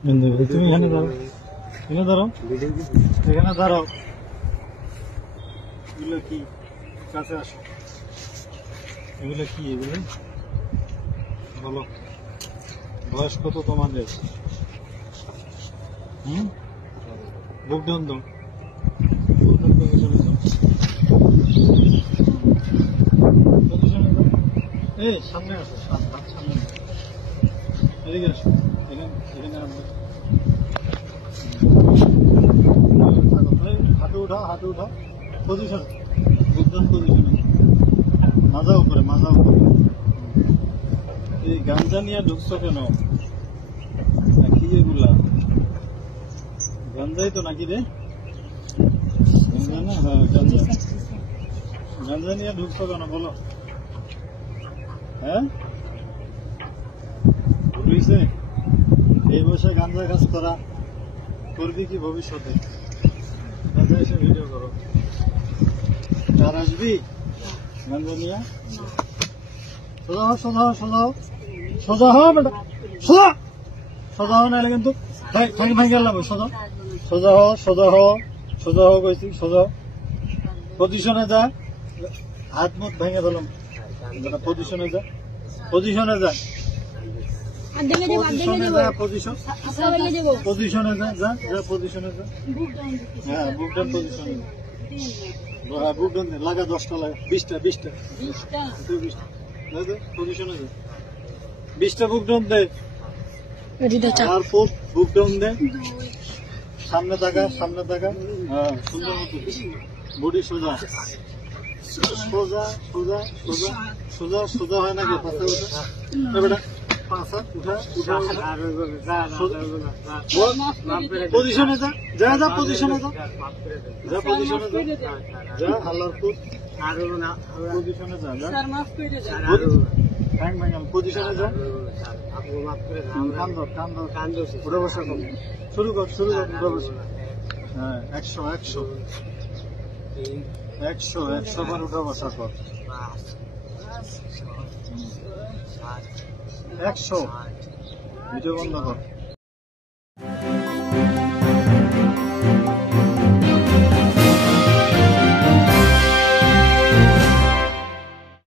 তুমি এখানে দাঁড়াও, এখানে দাঁড়াও, এখানে দাঁড়াও। এগুলো কি? কাছে আসো। এগুলো কি? এগুলো বলো, বয়স কত তোমাদের? বুক ডাউন দাও, এই সামনে আসো, সামনে এদিকে আসো, এখানে আসবে। হাঁটু উঠাও, হাঁটু উঠাও, পজিশন, বুকডাউন পজিশনে, মাজা উপরে, মাজা উপরে। এই গাঞ্জা নিয়ে ঢুকছো কেন? কি এগুলা? গাঞ্জাই তো নাকি রে? গাঞ্জা না? হ্যাঁ গাঞ্জা। গাঞ্জা নিয়ে ঢুকছো কেন বলো? হ্যাঁ, বুঝছে এই বয়সে গাঞ্জা কাজ করা করবি কি ভবিষ্যতে? গাঞ্জা এসে ভিডিও করো, আর আসবি গাঞ্জা নিয়ে? সোজা হও, সোজা হও, সোজা হও, সোজা হও বেটা, সোজা, সোজা হও, নাহলে কিন্তু ভাঙি গেলাম। সোজা, সোজা হও, সোজা হও, সোজা হও কইছি, সোজা পজিশনে যা, হাত মুখ ভেঙে দিলাম। পজিশনে যা, পজিশনে যা, পজিশনে যা, পজিশন, পজিশনে যা, যা যা, পজিশনে যা। হ্যাঁ বুক ডাউন পজিশনে, হ্যাঁ বুক ডাউন লাগা, 10টা লাগা, 20টা, 20টা, 20টা পজিশনে যা, 20টা বুক ডাউন দে। আর বুক ডাউন দে, সামনে তাকা, সামনে তাকা। হ্যাঁ সুন্দর মতো বডি সোজা, সোজা, সোজা, সোজা, সোজা, সোজা হয় নাকি? পাশা উঠা বেটা, পাশা উঠা, উঠা, পজিশনে যা, যা যা, পজিশনে যা, যা পজিশনে যা, যা হাল্লারপুর পজিশনে যা, যা পজিশনে যা, কান্দর, কান্দর, উঠে বসা কর, শুরু কর, শুরু কর, উঠে বসা। হ্যাঁ 100, 100, 100, 100 বার উঠা বসা কর, 100। ভিডিও বন্ধ কর।